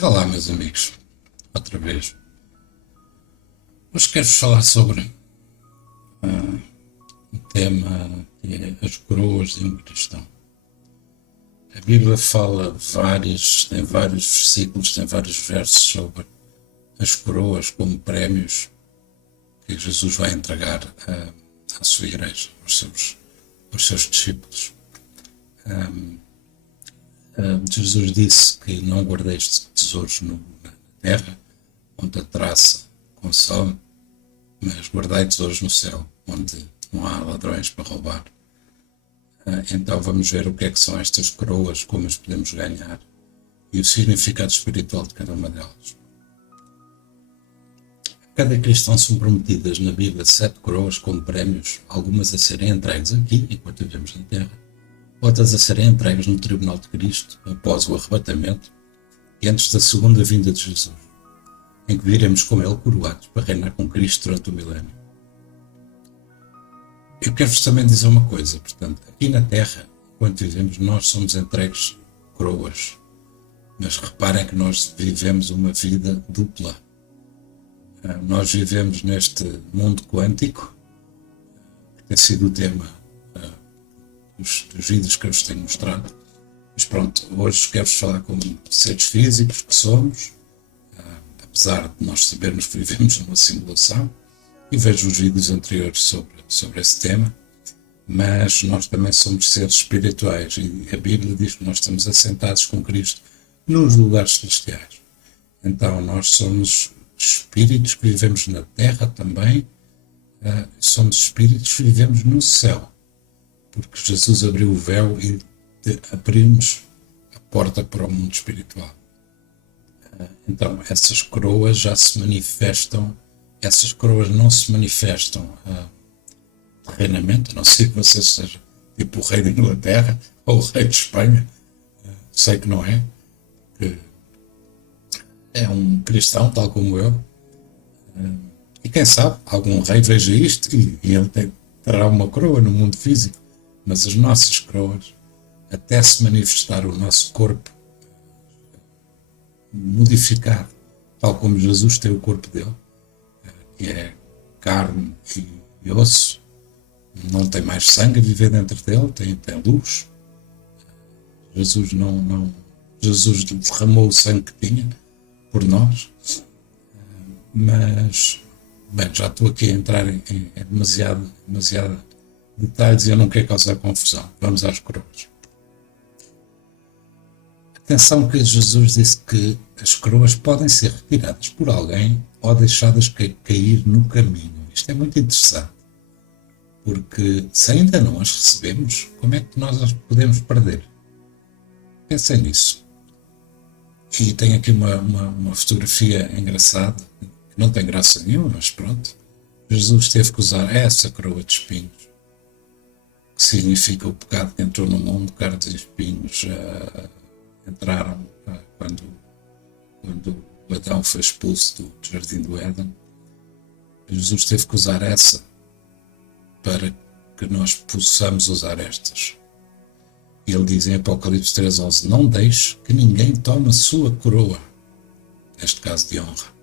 Olá, meus amigos, outra vez. Hoje quero-vos falar sobre um tema que é as coroas de um cristão. A Bíblia fala tem vários versículos, tem vários versos sobre as coroas como prémios que Jesus vai entregar à sua igreja, aos seus discípulos. Jesus disse que não guardeis tesouros na terra, onde a traça consome, mas guardai tesouros no céu, onde não há ladrões para roubar. Então vamos ver o que é que são estas coroas, como as podemos ganhar e o significado espiritual de cada uma delas. A cada cristão são prometidas na Bíblia 7 coroas como prémios, algumas a serem entregues aqui, enquanto vivemos na terra, outras a serem entregues no tribunal de Cristo, após o arrebatamento e antes da segunda vinda de Jesus, em que viremos com ele coroados para reinar com Cristo durante o milénio. Eu quero-vos também dizer uma coisa, portanto, aqui na Terra, enquanto vivemos, nós somos entregues coroas, mas reparem que nós vivemos uma vida dupla. Nós vivemos neste mundo quântico, que tem sido o tema dos vídeos que eu vos tenho mostrado, mas pronto, hoje quero-vos falar como seres físicos que somos, apesar de nós sabermos que vivemos numa simulação, e vejo os vídeos anteriores sobre esse tema, mas nós também somos seres espirituais e a Bíblia diz que nós estamos assentados com Cristo nos lugares celestiais. Então nós somos espíritos que vivemos na terra também, somos espíritos que vivemos no céu, porque Jesus abriu o véu e abriu-nos a porta para o mundo espiritual. Então essas coroas já se manifestam. Essas coroas não se manifestam terrenamente, a não ser que você seja tipo o rei da Inglaterra ou o rei de Espanha. Sei que não é, que é um cristão tal como eu. E quem sabe, algum rei veja isto e ele terá uma coroa no mundo físico. Mas as nossas coroas, até se manifestar o nosso corpo modificado, tal como Jesus tem o corpo dele, que é carne e osso, não tem mais sangue a viver dentro dele, tem luz. Jesus derramou o sangue que tinha por nós, mas bem, já estou aqui a entrar em demasiado detalhes e eu não quero causar confusão. Vamos às coroas. Atenção que Jesus disse que as coroas podem ser retiradas por alguém ou deixadas cair no caminho. Isto é muito interessante, porque se ainda não as recebemos, como é que nós as podemos perder? Pensem nisso. E tem aqui uma fotografia engraçada, que não tem graça nenhuma, mas pronto. Jesus teve que usar essa coroa de espinhos, que significa o pecado que entrou no mundo, cardos e espinhos entraram quando Adão foi expulso do Jardim do Éden. Jesus teve que usar essa para que nós possamos usar estas. E ele diz em Apocalipse 3:11: não deixe que ninguém tome a sua coroa, neste caso de honra.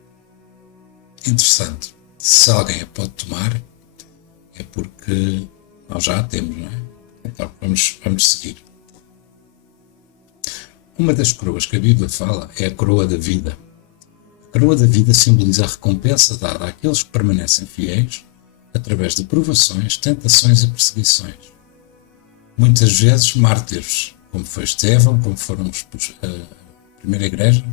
Interessante. Se alguém a pode tomar, é porque nós já a temos, não é? Então vamos seguir. Uma das coroas que a Bíblia fala é a coroa da vida. A coroa da vida simboliza a recompensa dada àqueles que permanecem fiéis através de provações, tentações e perseguições. Muitas vezes mártires, como foi Estevão, como foram a primeira igreja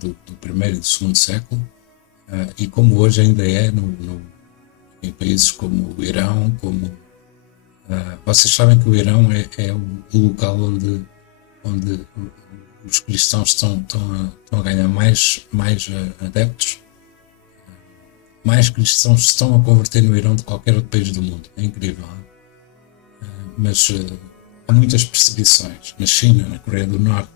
do primeiro e do segundo século, e como hoje ainda é em países como o Irão, vocês sabem que o Irão é o local onde os cristãos estão a ganhar mais adeptos, mais cristãos se estão a converter no Irão de qualquer outro país do mundo. É incrível, não é? Mas há muitas perseguições na China, na Coreia do Norte,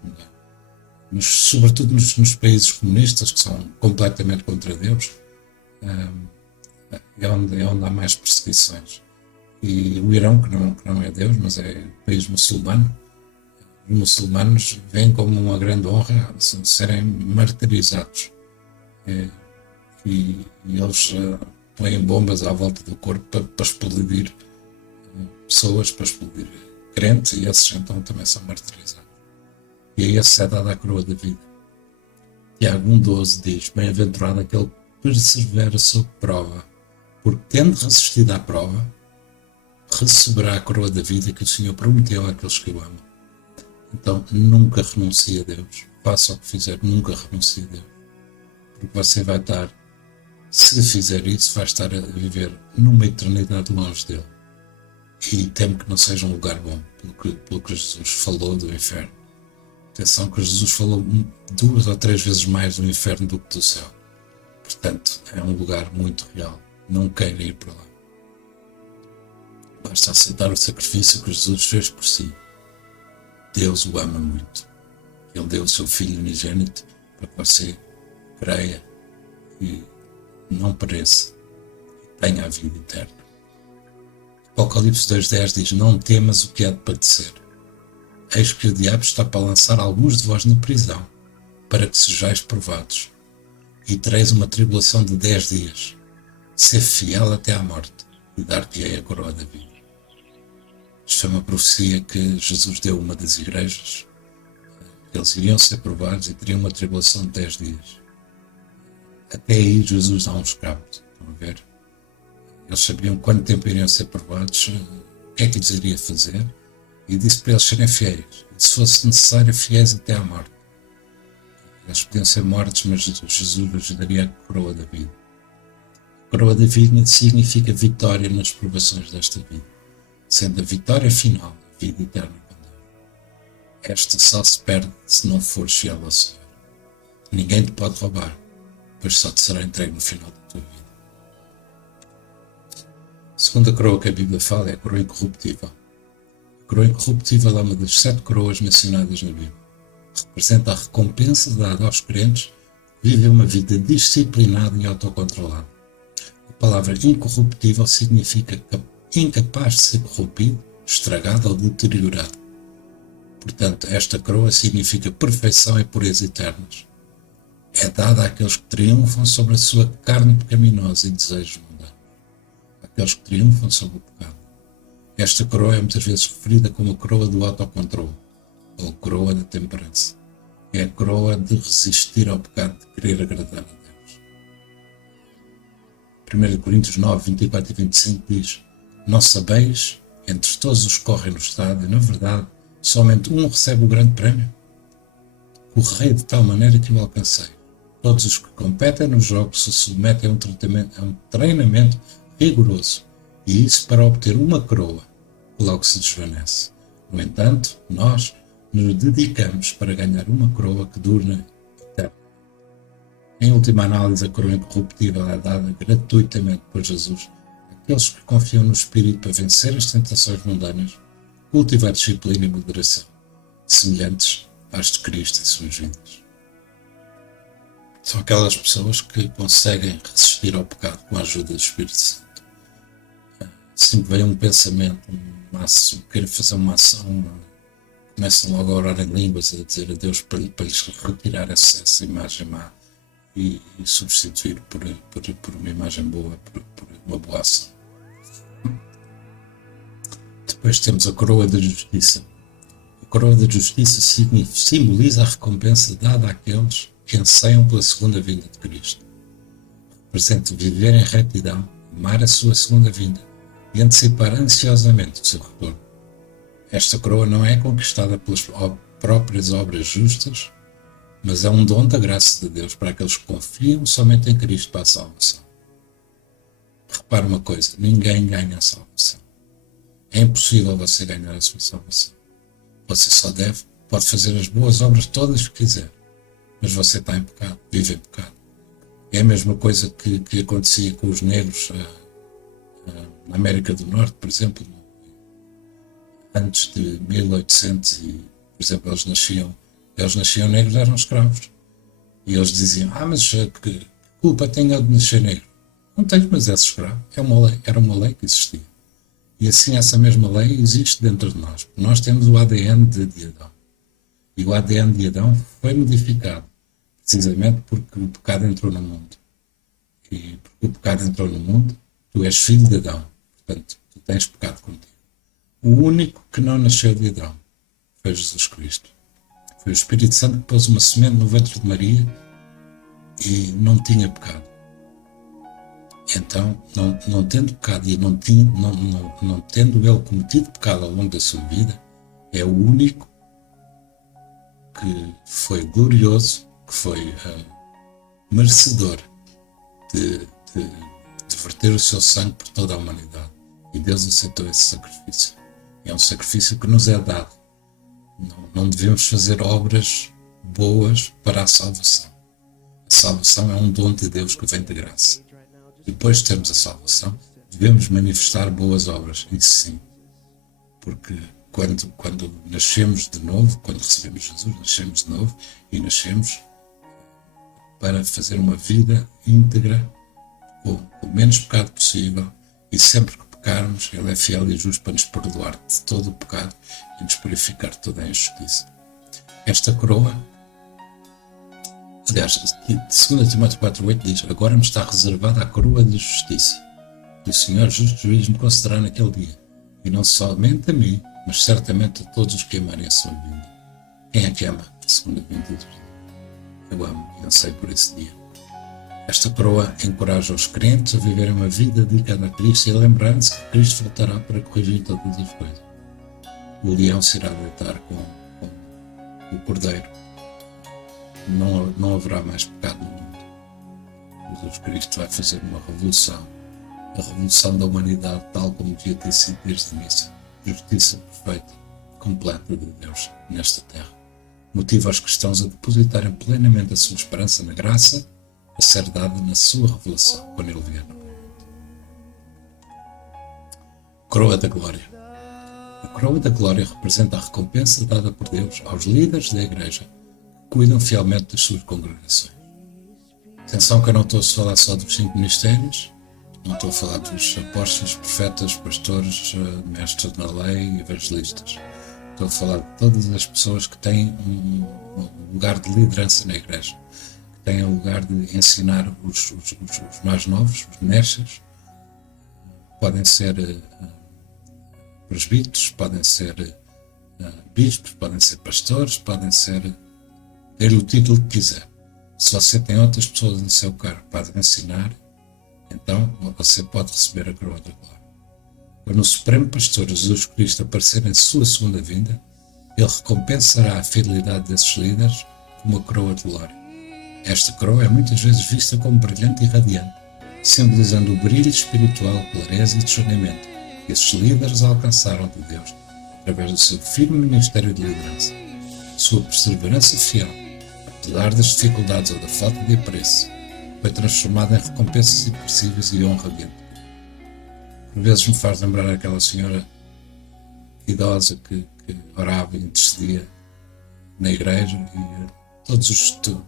mas sobretudo nos países comunistas, que são completamente contra Deus, é onde há mais perseguições. E o Irão, que não é Deus, mas é um país muçulmano, os muçulmanos veem como uma grande honra serem martirizados. E eles põem bombas à volta do corpo para explodir pessoas, para explodir crentes, e esses então também são martirizados. E a esse é dada a coroa da vida. Tiago 1,12 diz: bem-aventurado aquele que persevera sob prova, porque tendo resistido à prova, receberá a coroa da vida que o Senhor prometeu àqueles que o amam. Então nunca renuncie a Deus. Faça o que fizer, nunca renuncie a Deus. Porque você vai estar, se fizer isso, vai estar a viver numa eternidade longe dele. E temo que não seja um lugar bom, pelo que Jesus falou do inferno. Atenção que Jesus falou 2 ou 3 vezes mais do inferno do que do céu. Portanto, é um lugar muito real. Não queira ir para lá. Basta aceitar o sacrifício que Jesus fez por si. Deus o ama muito. Ele deu o seu Filho unigênito para que você creia e não pereça e tenha a vida eterna. Apocalipse 2,10 diz: não temas o que há de padecer. Eis que o diabo está para lançar alguns de vós na prisão, para que sejais provados, e tereis uma tribulação de 10 dias. Ser fiel até à morte, e dar-te-ei a coroa da vida. Isto é uma profecia que Jesus deu a uma das igrejas. Eles iriam ser provados e teriam uma tribulação de 10 dias. Até aí Jesus dá um escape. Estão a ver? Eles sabiam quanto tempo iriam ser provados, o que é que lhes iria fazer, e disse para eles serem fiéis. E se fosse necessário, fiéis até à morte. Eles podiam ser mortos, mas Jesus lhes daria a coroa da vida. A coroa da vida significa vitória nas provações desta vida, sendo a vitória final a vida eterna com Deus. Esta só se perde se não fores fiel ao Senhor. Ninguém te pode roubar, pois só te será entregue no final da tua vida. A segunda coroa que a Bíblia fala é a coroa incorruptível. A coroa incorruptível é uma das 7 coroas mencionadas na Bíblia. Representa a recompensa dada aos crentes que vivem uma vida disciplinada e autocontrolada. A palavra incorruptível significa incapaz de ser corrompido, estragado ou deteriorado. Portanto, esta coroa significa perfeição e pureza eternas. É dada àqueles que triunfam sobre a sua carne pecaminosa e desejos mundanos. Aqueles que triunfam sobre o pecado. Esta coroa é muitas vezes referida como a coroa do autocontrole, ou coroa da temperança. É a coroa de resistir ao pecado, de querer agradar a Deus. 1 Coríntios 9, 24 e 25 diz: não sabeis, entre todos os que correm no estádio, na verdade, somente um recebe o grande prémio? Correi de tal maneira que o alcancei. Todos os que competem nos jogos se submetem a um treinamento rigoroso, e isso para obter uma coroa, que logo se desvanece. No entanto, nós nos dedicamos para ganhar uma coroa que dura eterna. Em última análise, a coroa incorruptível é dada gratuitamente por Jesus àqueles que confiam no Espírito para vencer as tentações mundanas, cultivar disciplina e moderação, semelhantes às de Cristo em suas vidas. São aquelas pessoas que conseguem resistir ao pecado com a ajuda do Espírito Santo. Assim que vem um pensamento, querer fazer uma ação, começam logo a orar em línguas, a dizer a Deus para lhes retirar essa imagem má e substituir por uma imagem boa, por uma boa ação. Depois temos a coroa da justiça. A coroa da justiça simboliza a recompensa dada àqueles que anseiam pela segunda vinda de Cristo. Representa viver em retidão, amar a sua segunda vinda e antecipar ansiosamente o seu retorno. Esta coroa não é conquistada pelas próprias obras justas, mas é um dom da graça de Deus para aqueles que confiam somente em Cristo para a salvação. Repare uma coisa, ninguém ganha a salvação. É impossível você ganhar a sua salvação. Você só pode fazer as boas obras todas que quiser, mas você está em pecado, vive em pecado. É a mesma coisa que acontecia com os negros na América do Norte, por exemplo. Antes de 1800, por exemplo, eles nasciam negros, eram escravos. E eles diziam, mas que culpa tenho eu de nascer negro? Não tenho, mas és escravo. Era uma lei que existia. E assim essa mesma lei existe dentro de nós. Nós temos o ADN de Adão. E o ADN de Adão foi modificado, precisamente porque o pecado entrou no mundo. E porque o pecado entrou no mundo, tu és filho de Adão. Portanto, tu tens pecado contigo. O único que não nasceu de Adão foi Jesus Cristo. Foi o Espírito Santo que pôs uma semente no ventre de Maria e não tinha pecado. Então, não tendo pecado e não tendo ele cometido pecado ao longo da sua vida, é o único que foi glorioso, que foi merecedor de verter o seu sangue por toda a humanidade. E Deus aceitou esse sacrifício. É um sacrifício que nos é dado. Não devemos fazer obras boas para a salvação. A salvação é um dom de Deus que vem de graça. Depois de termos a salvação, devemos manifestar boas obras. Isso sim. Porque quando nascemos de novo, quando recebemos Jesus, nascemos de novo e nascemos para fazer uma vida íntegra, com o menos pecado possível, e sempre que pecarmos, Ele é fiel e justo para nos perdoar de todo o pecado e nos purificar de toda a injustiça. Esta coroa, aliás, 2 Timóteo 4,8 diz: agora me está reservada a coroa de justiça, que o Senhor justo juiz me concederá naquele dia, e não somente a mim, mas certamente a todos os que amarem a sua vinda. Quem é que ama a segunda vinda de Jesus? Eu amo e anseio por esse dia. Esta coroa encoraja os crentes a viverem uma vida dedicada a Cristo e a lembrar-se que Cristo voltará para corrigir todas as coisas. O leão se irá deitar com o cordeiro. Não haverá mais pecado no mundo. Jesus Cristo vai fazer uma revolução. A revolução da humanidade, tal como devia ter sido desde o início. Justiça perfeita, completa de Deus nesta terra. Motiva os cristãos a depositarem plenamente a sua esperança na graça a ser dada na sua revelação, quando Ele vier novamente. Coroa da Glória. A coroa da Glória representa a recompensa dada por Deus aos líderes da Igreja que cuidam fielmente das suas congregações. Atenção que eu não estou a falar só dos 5 ministérios, não estou a falar dos apóstolos, profetas, pastores, mestres na lei e evangelistas. Estou a falar de todas as pessoas que têm um lugar de liderança na Igreja, que têm o lugar de ensinar os mais novos, os nestas. Podem ser presbíteros, podem ser bispos, podem ser pastores, podem ser ter o título que quiser. Se você tem outras pessoas no seu cargo para ensinar, então você pode receber a coroa da glória. Quando o Supremo Pastor Jesus Cristo aparecer em sua segunda vinda, Ele recompensará a fidelidade desses líderes com uma coroa de glória. Esta coroa é muitas vezes vista como brilhante e radiante, simbolizando o brilho espiritual, clareza e discernimento que esses líderes alcançaram de Deus através do seu firme ministério de liderança. Sua perseverança fiel, apesar das dificuldades ou da falta de apreço, foi transformada em recompensas impossíveis e honra diante. Por vezes me faz lembrar aquela senhora idosa que orava e intercedia na igreja e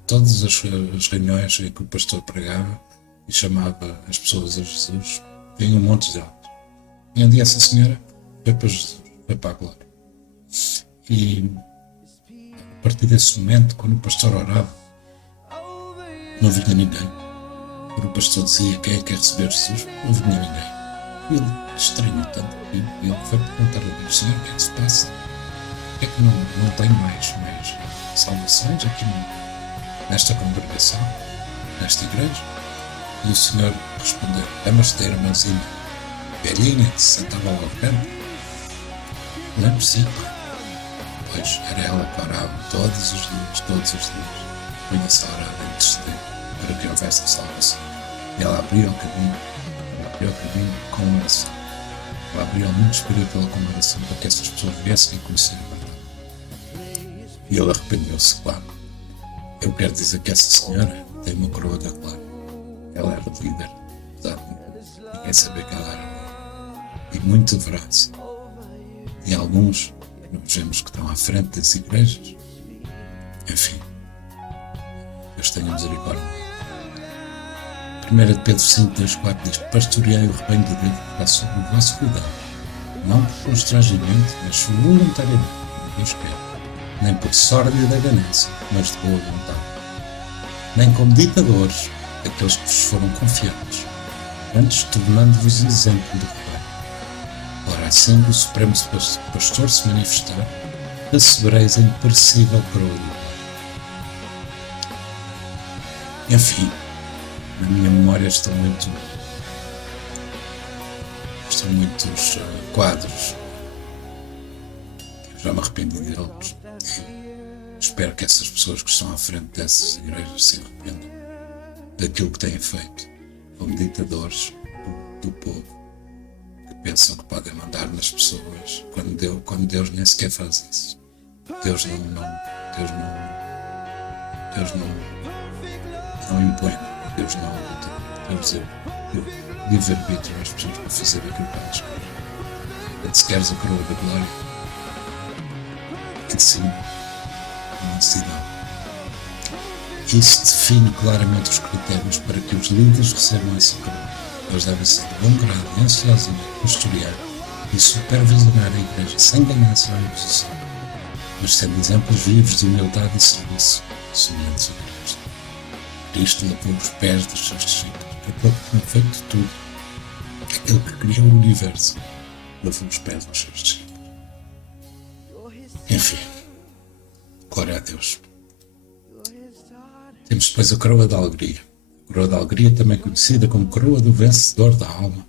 todas as reuniões em que o pastor pregava e chamava as pessoas a Jesus, vinham montes delas. E um dia essa senhora foi para Jesus, foi para a glória. E a partir desse momento, quando o pastor orava, não vinha ninguém. Quando o pastor dizia quem é que quer receber Jesus, não vinha ninguém. E ele estranhou tanto e ele foi perguntar a Deus: Senhor, o que é que se passa? Por que é que não tem mais salvações aqui nesta congregação, nesta igreja? E o Senhor respondeu: lembra-se da irmãzinha velhinha que se sentava lá ao canto? Lembra-se? Pois era ela que orava todos os dias, punha-se a orar e interceder para que houvesse salvação. E ela abria o caminho com oração. Ela abria o mundo espiritual com oração para que essas pessoas viessem a conhecer a verdade. E ele arrependeu-se, claro. Eu quero dizer que essa senhora tem uma coroa da glória. Ela era líder, apesar de ninguém saber que ela era líder. E muito veraz. E alguns nós vemos que estão à frente das igrejas. Enfim, Deus tenha misericórdia. 1 de Pedro 5, 2, 4 diz: pastoreai o rebanho de Deus que está sob o vosso cuidado, não por constrangimento, mas voluntariamente, como Deus quer, nem por sórdida ganância, mas de boa vontade, nem como ditadores, aqueles que vos foram confiados, antes tornando-vos exemplo do rebanho. Ora, assim o Supremo Pastor se manifestar, recebereis a imperecível coroa de vida. Enfim, na minha memória estão muitos quadros. Eu já me arrependi deles. Espero que essas pessoas que estão à frente dessas igrejas se arrependam daquilo que têm feito, como ditadores do povo, que pensam que podem mandar nas pessoas quando Deus nem sequer faz isso. Deus não impõe, Deus não luta. Deus deu livre-arbítrio às pessoas para fazer aquilo que elas querem. Se queres a coroa da glória, que sim, não se dá. Isso define claramente os critérios para que os líderes recebam essa coroa. Eles devem ser de bom grado, ansiosamente, custodiar e supervisionar a igreja sem ganância ou imposição, mas sendo exemplos vivos de humildade e serviço, semelhantes a Cristo. Cristo lavou os pés dos seus discípulos, aquele que tinha feito tudo, aquele que criou o universo, lavou os pés dos seus discípulos. Enfim, glória a Deus. Temos depois a coroa da alegria. A coroa da alegria, também conhecida como coroa do vencedor da alma,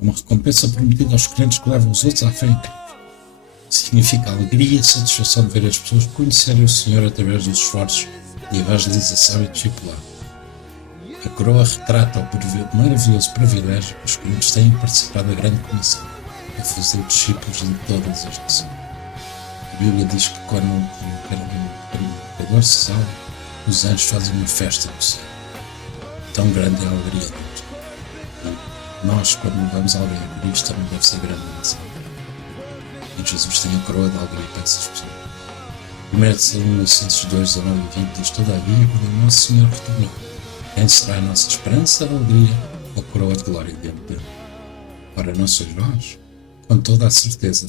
é uma recompensa prometida aos crentes que levam os outros à fé em Cristo. Significa alegria e satisfação de ver as pessoas conhecerem o Senhor através dos esforços de evangelização e discipulado. A coroa retrata o maravilhoso privilégio que os crentes têm em participar da grande comissão, a fazer discípulos de todas as nações. A Bíblia diz que quando um pecador se salva, os anjos fazem uma festa no céu. Tão grande é a alegria deles. E nós, quando levamos alguém a Cristo, também deve ser grande a nossa alegria. E Jesus tem a coroa da alegria para essas pessoas. 1 Tessalonicenses 2, 19 e 20 diz: todavia, quando o nosso Senhor retornar, quem será a nossa esperança, a alegria ou coroa de glória diante dele? Ora, não sois vós? Com toda a certeza,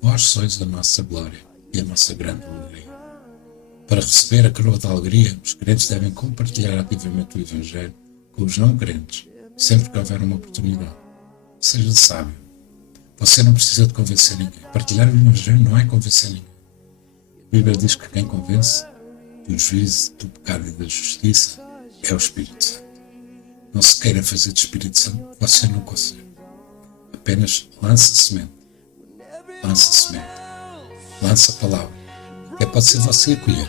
vós sois a nossa glória e a nossa grande alegria. Para receber a coroa da alegria, os crentes devem compartilhar ativamente o Evangelho com os não crentes, sempre que houver uma oportunidade. Seja sábio. Você não precisa de convencer ninguém. Partilhar o Evangelho não é convencer ninguém. A Bíblia diz que quem convence do juízo, do pecado e da justiça é o Espírito Santo. Não se queira fazer de Espírito Santo, você não consegue. Apenas lança semente. Lança semente. Lança a palavra. Até pode ser você a colher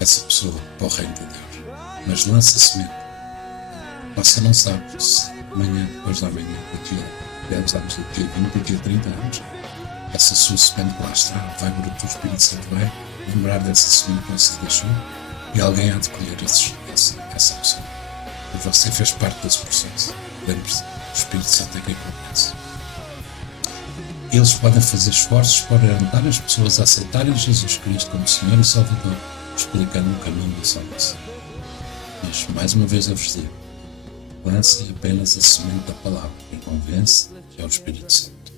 essa pessoa para o reino de Deus. Mas lança semente. Você não sabe se amanhã, depois da manhã, daqui a 10 anos, daqui a 20, daqui a 30 anos, essa sua semente que lá está, vai brotar, o Espírito Santo vai lembrar dessa semente que você deixou e alguém há de colher essa pessoa. E você fez parte desse processo. Lembre-se, o Espírito Santo é quem convence. Eles podem fazer esforços para orientar as pessoas a aceitarem Jesus Cristo como Senhor e Salvador, explicando o caminho da salvação. Mas, mais uma vez eu vos digo, lancem apenas a semente da palavra. Quem convence é o Espírito Santo.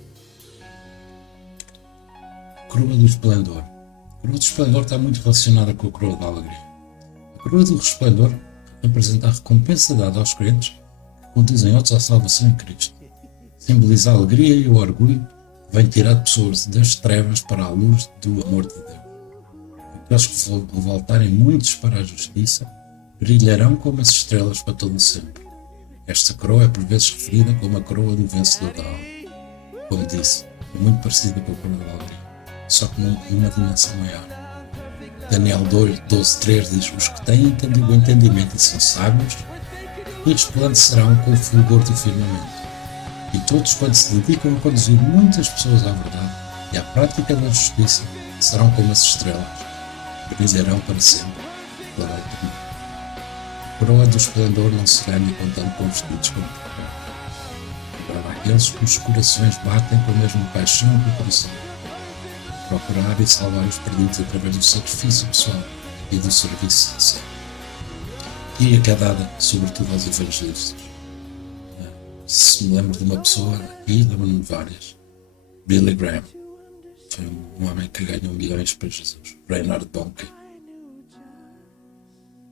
Coroa do Esplendor. A coroa do Esplendor está muito relacionada com a coroa da alegria. A coroa do Resplendor representa a recompensa dada aos crentes que conduzem outros à salvação em Cristo. Simboliza a alegria e o orgulho que vem tirar pessoas das trevas para a luz do amor de Deus. Aqueles que voltarem muitos para a justiça brilharão como as estrelas para todo sempre. Esta coroa é por vezes referida como a coroa do vencedor da alma. Como disse, é muito parecida com a coroa da alegria, só que numa dimensão maior. Daniel 12:3 diz: os que têm entendido o entendimento e são sábios resplandecerão com o fulgor do firmamento. E todos quantos se dedicam a conduzir muitas pessoas à verdade e à prática da justiça serão como as estrelas, brilharão para sempre pela eternidade. A coroa do esplendor não se ganha contando com vestidos como papel. Agora aqueles cujos corações batem com a mesma paixão que o coração, procurar e salvar os perdidos através do sacrifício pessoal e do serviço sincero. E a que é dada, sobretudo aos evangelistas. Se me lembro de uma pessoa aqui, lembro-me de várias. Billy Graham. Foi um homem que ganhou milhões para Jesus. Reinhard Bonnke.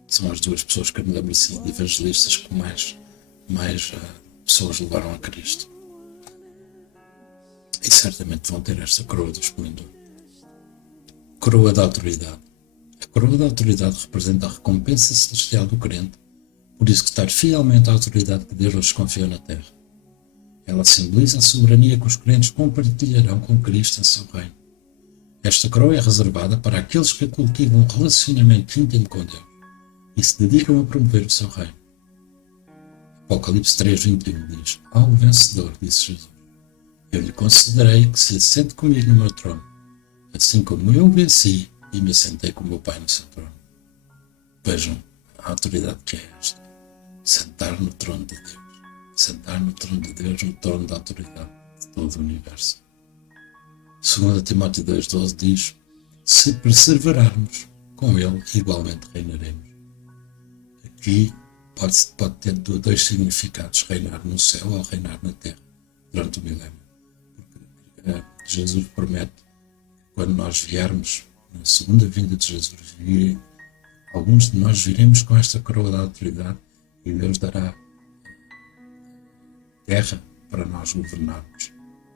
São as duas pessoas que eu me lembro assim, de evangelistas que mais pessoas levaram a Cristo. E certamente vão ter esta coroa do esplendor. Coroa da autoridade. A coroa da autoridade representa a recompensa celestial do crente, por executar fielmente a autoridade que Deus lhes confiou na terra. Ela simboliza a soberania que os crentes compartilharão com Cristo em seu reino. Esta coroa é reservada para aqueles que cultivam um relacionamento íntimo com Deus e se dedicam a promover o seu reino. Apocalipse 3:21 diz: Ao vencedor, disse Jesus, eu lhe concederei que se assente comigo no meu trono, assim como eu venci e me assentei com o meu Pai no seu trono. Vejam a autoridade que é esta. Sentar no trono de Deus. Sentar no trono de Deus, no trono da autoridade de todo o universo. 2 Timóteo 2:12 diz: se perseverarmos, com ele igualmente reinaremos. Aqui pode ter dois significados: reinar no céu ou reinar na terra durante o milénio. Porque Jesus promete que quando nós viermos na segunda vinda de Jesus, alguns de nós viremos com esta coroa da autoridade e Deus dará terra para nós governarmos,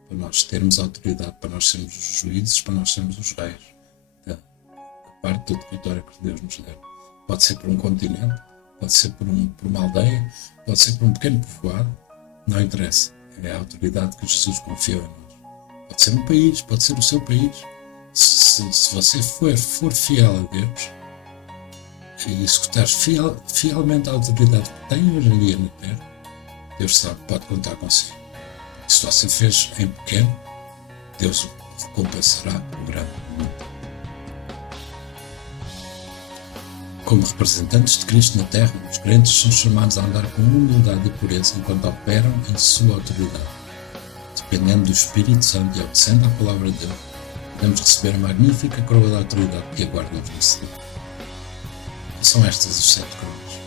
para nós termos autoridade, para nós sermos os juízes, para nós sermos os reis da parte do território que Deus nos der. Pode ser por um continente, pode ser por uma aldeia, pode ser por um pequeno povoado, não interessa. É a autoridade que Jesus confiou em nós. Pode ser um país, pode ser o seu país. Se você for fiel a Deus e executar fielmente a autoridade que tem hoje em dia na terra, Deus sabe, pode contar consigo. Se você fez em pequeno, Deus o recompensará por grande. Como representantes de Cristo na terra, os crentes são chamados a andar com humildade e pureza enquanto operam em sua autoridade. Dependendo do Espírito Santo e obedecendo à palavra de Deus, podemos receber a magnífica coroa da autoridade que aguarda o vencedor. E são estas as 7 coroas.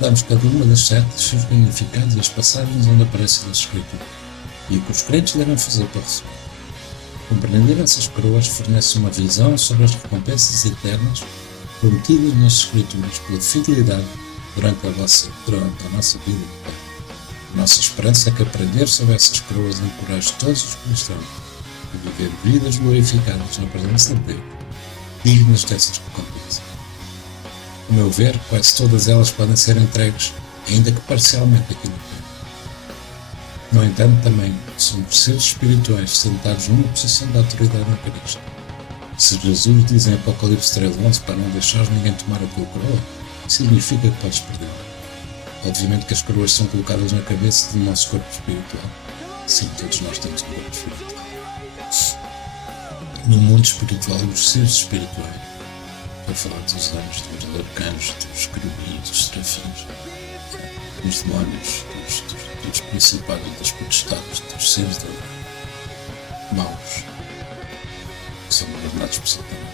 Damos cada uma das 7 os seus significados e as passagens onde aparecem nas Escrituras, e o que os crentes devem fazer para receber. Compreender essas coroas fornece uma visão sobre as recompensas eternas prometidas nas Escrituras pela fidelidade durante a nossa vida. A nossa esperança é que aprender sobre essas coroas encoraje todos os cristãos a viver vidas glorificadas na presença de Deus, dignas dessas recompensas. A meu ver, quase todas elas podem ser entregues, ainda que parcialmente aqui na terra. No entanto, também somos seres espirituais sentados numa posição de autoridade em Cristo. Se Jesus diz em Apocalipse 3:11 para não deixar ninguém tomar a tua coroa, significa que podes perdê-la. Obviamente que as coroas são colocadas na cabeça do nosso corpo espiritual. Sim, todos nós temos um corpo espiritual. No mundo espiritual, os seres espirituais, para falar dos anjos, dos arcanos, dos querubins, dos serafins, dos demónios, dos principados, das potestades, dos seres maus, que são governados por Satanás,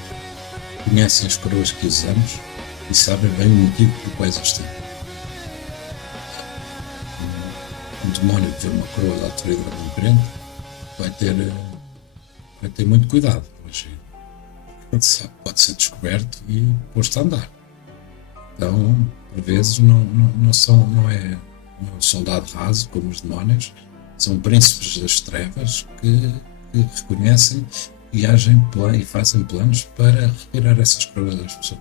conhecem as coroas que usamos e sabem bem o motivo por quais as têm. Um demónio que vê uma coroa de autoridade no crente vai ter muito cuidado, pode ser descoberto e posto a andar. Então, por vezes, não são dado raso como os demónios, são príncipes das trevas que reconhecem e agem e fazem planos para retirar essas coroas das pessoas.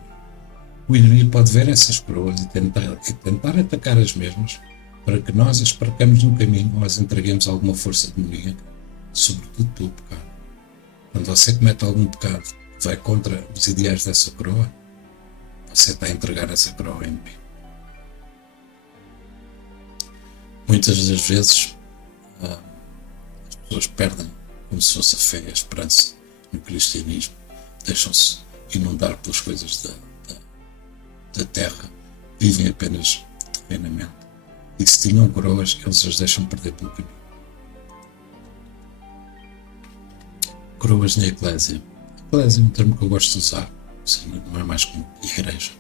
O inimigo pode ver essas coroas e tentar atacar as mesmas para que nós as percamos no caminho ou as entreguemos a alguma força demoníaca, sobretudo pelo pecado. Quando você comete algum pecado que vai contra os ideais dessa coroa, você está a entregar essa coroa ao inimigo. Muitas das vezes as pessoas perdem como se fosse a fé e a esperança no cristianismo, deixam-se inundar pelas coisas da terra, vivem apenas terrenamente. E se tinham coroas, eles as deixam perder pelo caminho. Coroas na Eclésia. Eclésia é um termo que eu gosto de usar, não é mais como igreja.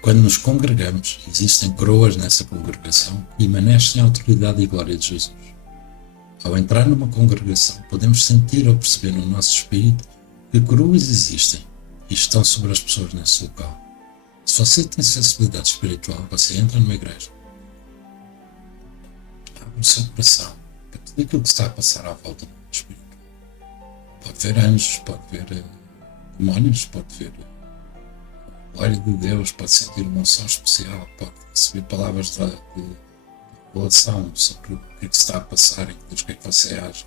Quando nos congregamos, existem coroas nessa congregação que emanecem a autoridade e glória de Jesus. Ao entrar numa congregação, podemos sentir ou perceber no nosso espírito que coroas existem e estão sobre as pessoas nesse local. Se você tem sensibilidade espiritual, você entra numa igreja, abre o seu coração para tudo aquilo que está a passar à volta do espírito. Pode ver anjos, pode ver demónios, pode ver a glória de Deus, pode sentir uma unção especial, pode receber palavras de revelação sobre o que é que está a passar e Deus, o que é que você acha.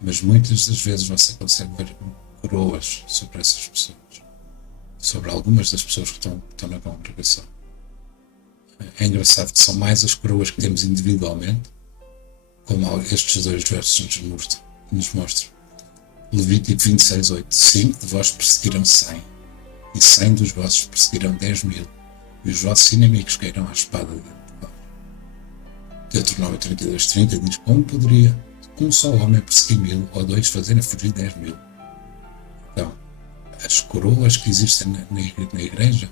Mas muitas das vezes você consegue ver coroas sobre essas pessoas, sobre algumas das pessoas que estão na congregação. É engraçado que são mais as coroas que temos individualmente, como estes dois versos nos mostram. Levítico 26:8. 5 de vós perseguirão 100, e 100 dos vossos perseguirão 10.000, e os vossos inimigos cairão à espada dentro de vós. Deuteronômio 32:30 diz: como poderia um só homem perseguir 1.000, ou dois fazerem fugir 10.000? Então, as coroas que existem na igreja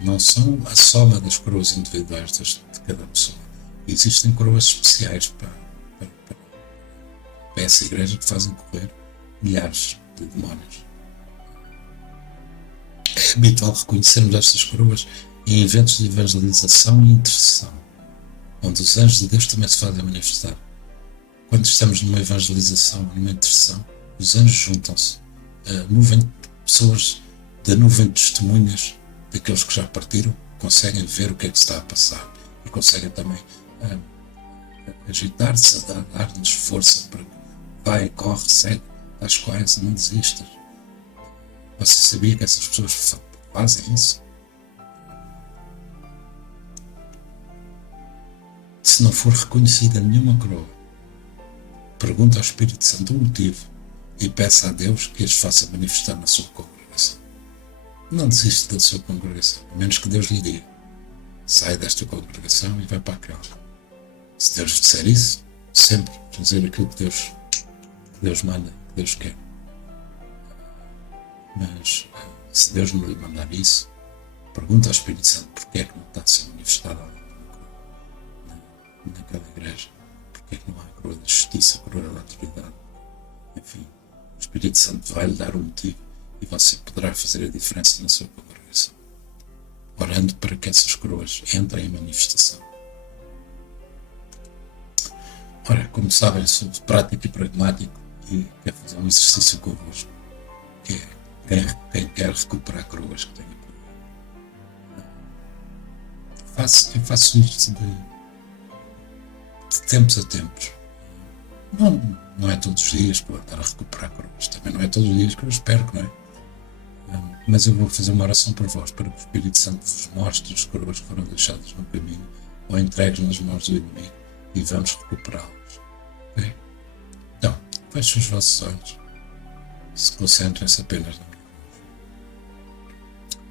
não são a soma das coroas individuais de cada pessoa. Existem coroas especiais para essa igreja que fazem correr milhares de demónios. É habitual reconhecermos estas coroas em eventos de evangelização e intercessão, onde os anjos de Deus também se fazem manifestar. Quando estamos numa evangelização, numa intercessão, os anjos juntam-se. A nuvem de pessoas, da nuvem de testemunhas daqueles que já partiram, conseguem ver o que é que está a passar e conseguem também agitar-se, dar-nos força para que vai, corre, segue, às quais não desistas. Você sabia que essas pessoas fazem isso? Se não for reconhecida nenhuma coroa, pergunta ao Espírito Santo o motivo e peça a Deus que as faça manifestar na sua congregação. Não desiste da sua congregação, a menos que Deus lhe diga: sai desta congregação e vai para aquela. Se Deus disser isso, sempre fazer aquilo que Deus manda, que Deus quer. Mas se Deus não lhe mandar isso, pergunta ao Espírito Santo porque é que não está a ser manifestada naquela igreja, porque é que não há a coroa da justiça, a coroa da autoridade. Enfim, o Espírito Santo vai lhe dar o motivo e você poderá fazer a diferença na sua congregação, orando para que essas coroas entrem em manifestação. Ora, como sabem, sou prático e pragmático e quero fazer um exercício convosco, que é quem quer recuperar coroas que tenha por aí. Eu faço isto de tempos a tempos. Não é todos os dias que eu vou estar a recuperar coroas, também não é todos os dias que eu espero, não é? Mas eu vou fazer uma oração por vós, para que o Espírito Santo vos mostre as coroas que foram deixadas no caminho ou entregues nas mãos do inimigo e vamos recuperá-las. Okay? Então, fechem os vossos olhos, se concentrem-se apenas na minha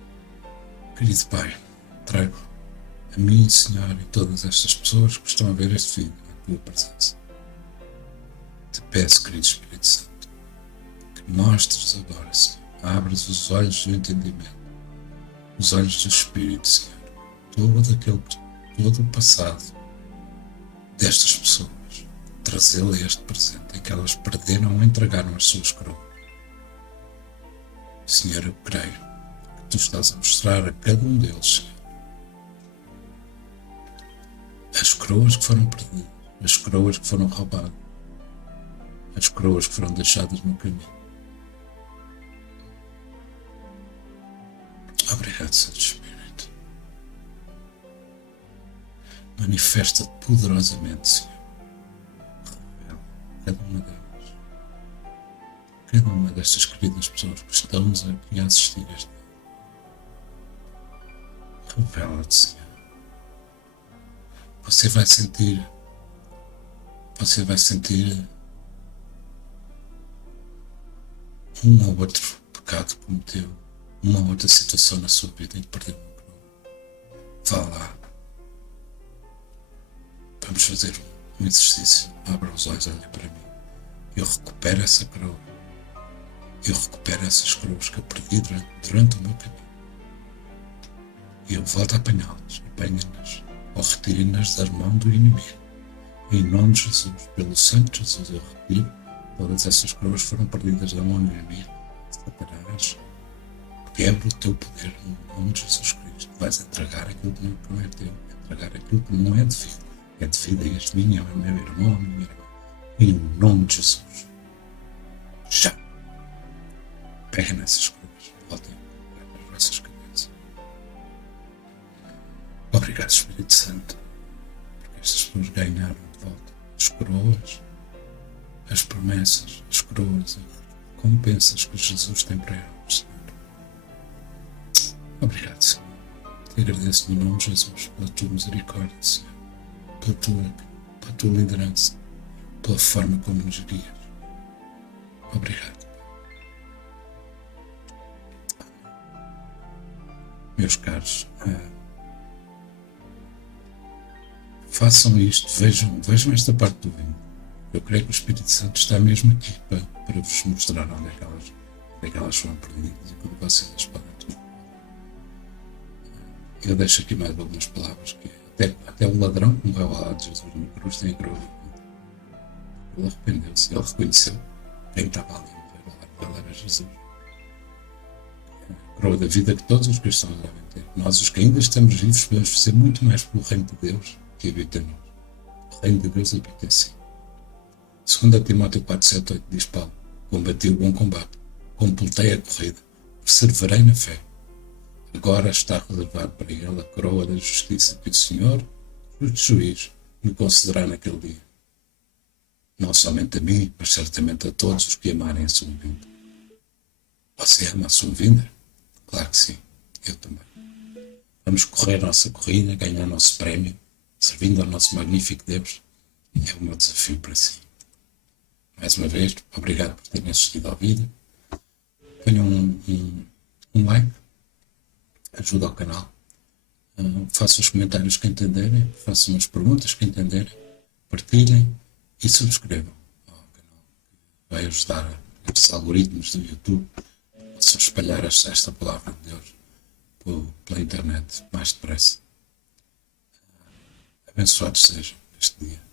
voz. Querido Pai, trago a mim, Senhor, e todas estas pessoas que estão a ver este vídeo na tua presença. Te peço, querido Espírito Santo, que mostres agora, Senhor, abres os olhos do entendimento, os olhos do Espírito, Senhor, todo o passado destas pessoas, trazê-lo a este presente em que elas perderam ou entregaram as suas coroas. Senhor, eu creio que tu estás a mostrar a cada um deles, Senhor, as coroas que foram perdidas, as coroas que foram roubadas, as coroas que foram deixadas no caminho. Obrigado, Santo Espírito. Manifesta-te poderosamente, Senhor. Revela cada uma delas, cada uma destas queridas pessoas que estamos aqui a assistir a este dia. Revela-te, Senhor. Você vai sentir um ou outro pecado que cometeu, uma ou outra situação na sua vida em que perdeu uma coroa. Vá lá. Vamos fazer um exercício. Abra os olhos, olha para mim. Eu recupero essa coroa. Eu recupero essas coroas que eu perdi durante o meu caminho. E eu volto a apanhá-las, apanho-nas, ou retiro-nas das mãos do inimigo. Em nome de Jesus, pelo sangue de Jesus, eu retiro. Todas essas coroas foram perdidas da mão inimiga. Satanás, quebra o teu poder no nome de Jesus Cristo. Vais entregar aquilo que não é teu, entregar aquilo que não é de vida. É de vida este minha, é meu irmão, a minha irmã. Em nome de Jesus. Já. Peguem nessas coroas. Voltem para as vossas cabeças. Obrigado, Espírito Santo, porque estas pessoas ganharam de volta as coroas, as promessas, as coroas, as recompensas que Jesus tem para elas, Senhor. Obrigado, Senhor. Te agradeço no nome de Jesus pela tua misericórdia, Senhor, pela tua liderança, pela forma como nos guias. Obrigado. Meus caros, façam isto, vejam esta parte do vídeo. Eu creio que o Espírito Santo está mesmo aqui para vos mostrar onde é que elas foram perdidas e como vocês as podem tomar. Eu deixo aqui mais algumas palavras que até o ladrão que morreu ao lado de Jesus na cruz tem a coroa. Ele arrependeu-se, ele reconheceu quem estava ali ao lado dele era Jesus. A coroa da vida que todos os cristãos devem ter. Nós, os que ainda estamos vivos, podemos ser muito mais pelo reino de Deus que habita em nós. O reino de Deus habita em si. 2 Timóteo 4:7-8 diz Paulo: combati o bom combate, completei a corrida, perseverei na fé. Agora está reservado para ele a coroa da justiça que o Senhor, justo juiz, me concederá naquele dia. Não somente a mim, mas certamente a todos os que amarem a sua vinda. Você ama a sua vinda? Claro que sim, eu também. Vamos correr a nossa corrida, ganhar o nosso prémio, servindo ao nosso magnífico Deus. É o meu desafio para si. Mais uma vez, obrigado por terem assistido ao vídeo. Ponham um like, ajuda ao canal. Façam os comentários que entenderem, façam as perguntas que entenderem, partilhem e subscrevam ao canal. Vai ajudar estes algoritmos do YouTube a espalhar esta palavra de Deus pela internet mais depressa. Abençoados sejam este dia.